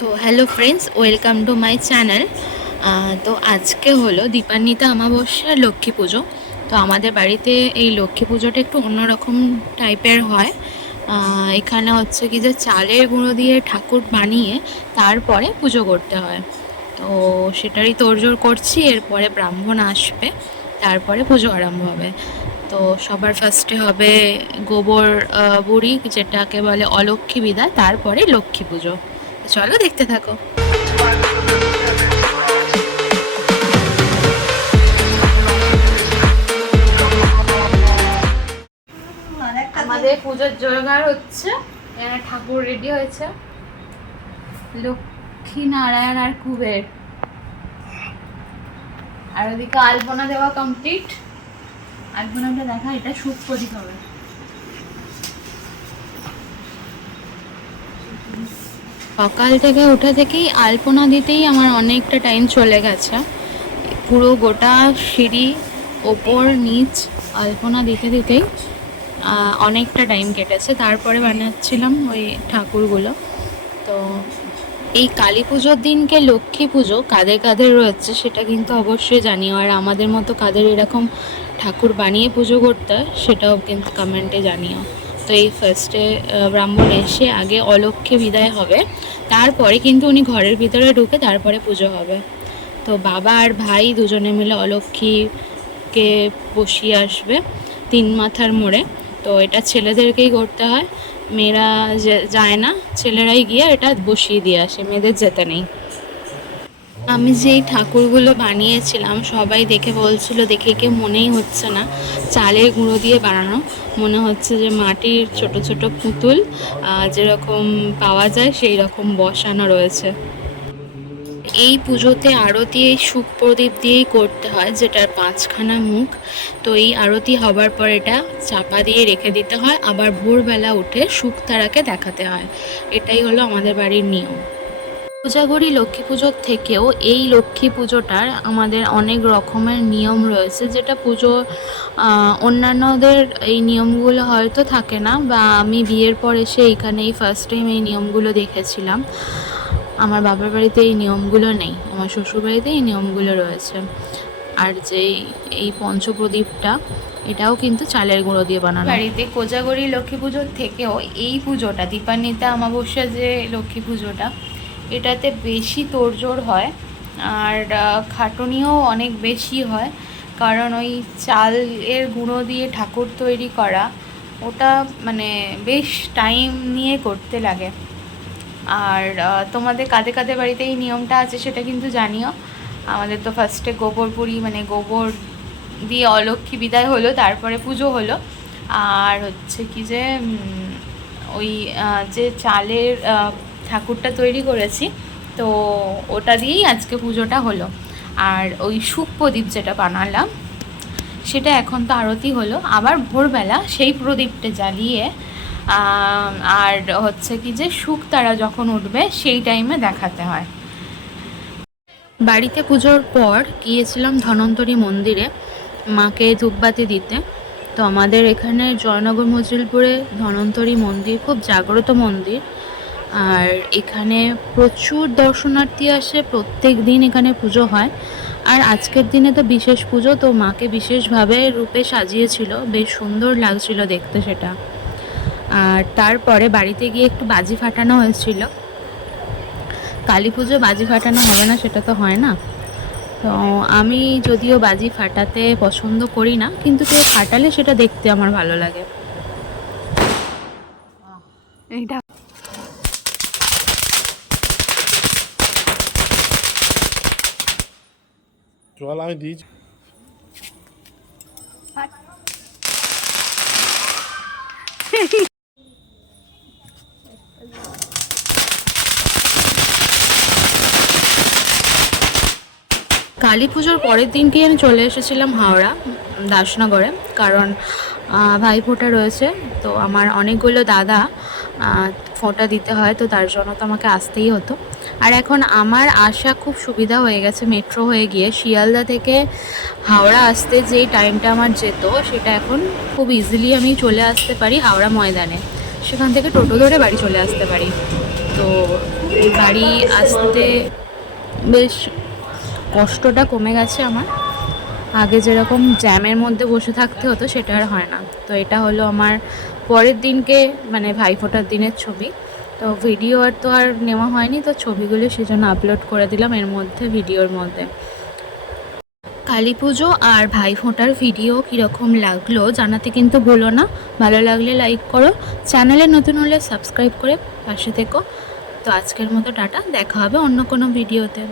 So hello friends welcome to my channel তো আজকে হলো দীপান্বিতা অমাবস্যা লক্ষ্মী পুজো। তো আমাদের বাড়িতে এই লক্ষ্মী পুজোটা একটু অন্যরকম টাইপের হয়। এখানে হচ্ছে কি যে চালের গুঁড়ো দিয়ে ঠাকুর বানিয়ে তারপরে পুজো করতে হয়। তো সেটারই তোড়জোড় করছি, এরপরে ব্রাহ্মণ আসবে, তারপরে পুজো আরম্ভ হবে। তো সবার ফার্স্টে হবে গোবর বুড়ি, যেটাকে বলে অলক্ষ্মী বিদায় তারপরে লক্ষ্মী পুজো। চলো দেখতে থাকো। আমাদের পুজোর জোগাড় হচ্ছে। এখানে ঠাকুর রেডি হয়েছে। লক্ষ্মী নারায়ণ আর কুবের। আর ওদিকে আলপনা দেওয়া কমপ্লিট আলপনাটা দেখা, এটা শুট প্রদীপ হবে সকাল থেকে উঠে থেকেই আলপনা দিতেই আমার অনেকটা টাইম চলে গেছে। পুরো গোটা সিঁড়ি, ওপর, নিচ আলপনা দিতে দিতেই অনেকটা টাইম কেটেছে। তারপরে বানাচ্ছিলাম ওই ঠাকুরগুলো। তো এই কালী পুজোর দিনকে লক্ষ্মী পুজো কাদের কাদের রয়েছে সেটা কিন্তু অবশ্যই জানিও আর আমাদের মতো কাদের এরকম ঠাকুর বানিয়ে পুজো করতে সেটাও কিন্তু কমেন্টে জানিও। তো এই ফার্স্টে ব্রাহ্মণ এসে আগে অলক্ষ্যে বিদায় হবে। তারপরে কিন্তু উনি ঘরের ভিতরে ঢুকে তারপরে পুজো হবে। তো বাবা আর ভাই দুজনে মিলে অলক্ষ্মীকে বসিয়ে আসবে তিন মাথার মোড়ে। তো এটা ছেলেদেরকেই করতে হয়। মেয়েরা যায় না, ছেলেরাই গিয়ে এটা বসিয়ে দিয়ে আসে, মেয়েদের যেতে নেই। আমি যেই ঠাকুরগুলো বানিয়েছিলাম, সবাই দেখে বলছিল, দেখে কে মনেই হচ্ছে না। চালের গুঁড়ো দিয়ে বানানো। মনে হচ্ছে যে মাটির ছোট ছোট পুতুল যেরকম পাওয়া যায় সেই রকম বসানো রয়েছে। এই পুজোতে আরতি এই সুখ প্রদীপ দিয়েই করতে হয়, যেটার পাঁচখানা মুখ। তো এই আরতি হবার পর এটা চাপা দিয়ে রেখে দিতে হয়। আবার ভোরবেলা উঠে সুখ তারাকে দেখাতে হয়। এটাই হলো আমাদের বাড়ির নিয়ম। পূজাগরি লক্ষ্মী পুজোর থেকেও এই লক্ষ্মী পুজোটার আমাদের অনেক রকমের নিয়ম রয়েছে। যেটা পুজো অন্যান্যদের এই নিয়মগুলো হয়তো থাকে না বা আমি বিয়ের পর এসে এইখানে এই ফার্স্ট টাইম এই নিয়মগুলো দেখেছিলাম। আমার বাবার বাড়িতে এই নিয়মগুলো নেই, আমার শ্বশুর বাড়িতে এই নিয়মগুলো রয়েছে। আর যে এই পঞ্চপ্রদীপটা, এটাও কিন্তু চালের গুঁড়ো দিয়ে বানানো। বাড়িতে কোজাগরি লক্ষ্মী পুজোর থেকেও এই পুজোটা, দীপান্বিতা অমাবস্যা যে লক্ষ্মী পুজোটা এটাতে বেশি তোড়জোড় হয় আর খাটুনিও অনেক বেশি হয়। কারণ ওই চালের গুঁড়ো দিয়ে ঠাকুর তৈরি করা, ওটা মানে বেশ টাইম নিয়ে করতে লাগে। আর তোমাদের কাঁধে কাঁধে বাড়িতে এই নিয়মটা আছে সেটা কিন্তু জানিও। আমাদের তো ফার্স্টে গোবর পুরি মানে গোবর দিয়ে অলক্ষ্মী বিদায় হলো, তারপরে পুজো হলো। আর হচ্ছে কি যে ওই যে চালের ঠাকুরটা তৈরি করেছি। তো ওটা দিয়েই আজকে পুজোটা হলো। আর ওই সুখ প্রদীপ যেটা বানালাম, সেটা এখন তো আরতি হলো। আবার ভোরবেলা সেই প্রদীপটা জ্বালিয়ে আর হচ্ছে কি যে শুক তারা যখন উঠবে সেই টাইমে দেখাতে হয়। বাড়িতে পুজোর পর গিয়েছিলাম ধনন্তরী মন্দিরে মাকে ধূপবাতি দিতে। তো আমাদের এখানে জয়নগর মজিলপুরে ধনন্তরী মন্দির, খুব জাগ্রত মন্দির। আর এখানে প্রচুর দর্শনার্থী আসে, প্রত্যেক দিন এখানে পুজো হয়। আর আজকের দিনে তো বিশেষ পুজো, তো মাকে বিশেষভাবে রূপে সাজিয়েছিল, বেশ সুন্দর লাগছিল দেখতে সেটা। আর তারপরে বাড়িতে গিয়ে একটু বাজি ফাটানো হয়েছিল। কালী পুজো বাজি ফাটানো হবে না, সেটা তো হয় না। তো আমি যদিও বাজি ফাটাতে পছন্দ করি না, কিন্তু কেউ ফাটালে সেটা দেখতে আমার ভালো লাগে। এইটা চল আমি দিয়েছি কালী পুজোর পরের দিনকেই আমি চলে এসেছিলাম হাওড়া, দাসনগরে, কারণ ভাইফোঁটা রয়েছে। তো আমার অনেকগুলো দাদা ফোঁটা দিতে হয়, তো তার জন্য তো আমাকে আসতেই হতো। আর এখন আমার আসা খুব সুবিধা হয়ে গেছে মেট্রো হয়ে গিয়ে। শিয়ালদা থেকে হাওড়া আসতে যেই টাইমটা আমার যেত, সেটা এখন খুব ইজিলি আমি চলে আসতে পারি হাওড়া ময়দানে। সেখান থেকে টোটো ধরে বাড়ি চলে আসতে পারি। তো বাড়ি আসতে বেশ কষ্টটা কমে গেছে আমার। আগে যেরকম জ্যামের মধ্যে বসে থাকতে হতো, সেটা আর হয় না। তো এটা হলো আমার পরের দিনকে মানে ভাইফোঁটার দিনের ছবি। তো ভিডিও আর তো আর নেওয়া হয়নি, তো ছবিগুলো সেজন্য আপলোড করে দিলাম এর মধ্যে ভিডিওর মধ্যে। কালী পুজো আর ভাই ফোঁটার ভিডিও কীরকম লাগল জানাতে কিন্তু ভুলো না। ভালো লাগলে লাইক করো। চ্যানেলে নতুন হলে সাবস্ক্রাইব করে পাশে থেকো। তো আজকের মতো টাটা, দেখা হবে অন্য কোনো ভিডিওতে